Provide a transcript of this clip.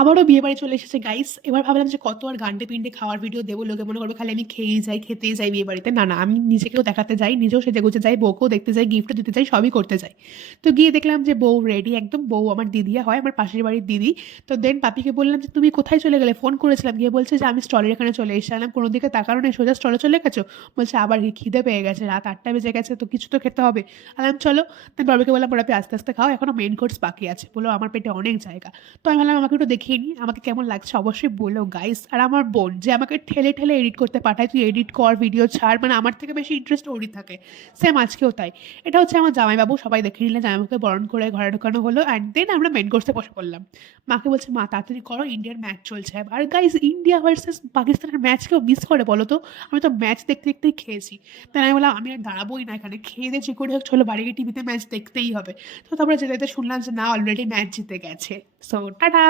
আবারও বিয়েবাড়ি চলে এসেছে গাইস। এবার ভাবলাম যে কত আর গান্ডে পিন্ডে খাওয়ার ভিডিও দেবো, লোকে মনে করবে খালি আমি খেয়েই যাই, খেতেই যাই বিয়েবাড়িতে। না না, আমি নিজেকেও দেখাতে যাই, নিজেও সেজেগুজে যাই, বউকেও দেখতে যাই, গিফটও দিতে চাই, সবই করতে যাই। তো গিয়ে দেখলাম যে বউ রেডি একদম, বউ আমার দিদিয়া হয়, আমার পাশের বাড়ির দিদি। তো দেন পাপিকে বললাম যে তুমি কোথায় চলে গেলে, ফোন করেছিলাম। গিয়ে বলছে যে আমি স্টলের এখানে চলে এসেছিলাম। কোনো দিকে তাকানো নেই, সোজা স্টলে চলে গেছো। বলছে আবার কি খিদে পেয়ে গেছে, রাত 8টা বেজে গেছে, তো কিছু তো খেতে হবে। আলাম চলো। তাই বাবাকে বললাম ওরা আস্তে আস্তে খাও, এখনো মেন কোর্স বাকি আছে। বলো আমার পেটে অনেক জায়গা। তো আমি ভাবলাম আমাকে একটু দেখিয়ে নিই, আমাকে কেমন লাগছে অবশ্যই বলো গাইস। আর আমার বোন যে আমাকে ঠেলে ঠেলে এডিট করতে পাঠায়, তুই এডিট কর, ভিডিও ছাড়, মানে আমার থেকে বেশি ইন্টারেস্ট ওরই থাকে। সেম আজকেও তাই। এটা হচ্ছে আমার জামাইবাবু, সবাই দেখে নিলে। জামাইবাবুকে বরণ করে ঘরে ঢোকানো হলো, অ্যান্ড দেন আমরা মেন কোর্সে বসে পড়লাম। মাকে বলছে মা তাড়াতাড়ি করো, ইন্ডিয়ার ম্যাচ চলছে। আর গাইস, ইন্ডিয়া ভার্সেস পাকিস্তানের ম্যাচ কেউ মিস করে বলো তো? আমি তো ম্যাচ দেখতে দেখতেই খেয়েছি। তাই আমি বললাম আমি আর দাঁড়াবোই না এখানে, খেয়ে দিয়ে যে করে হোক চলো বাড়ি গিয়ে টিভিতে ম্যাচ দেখতেই হবে। তো তারপরে যেতে যেতে শুনলাম যে না, অলরেডি ম্যাচ জিতে গেছে। So tata.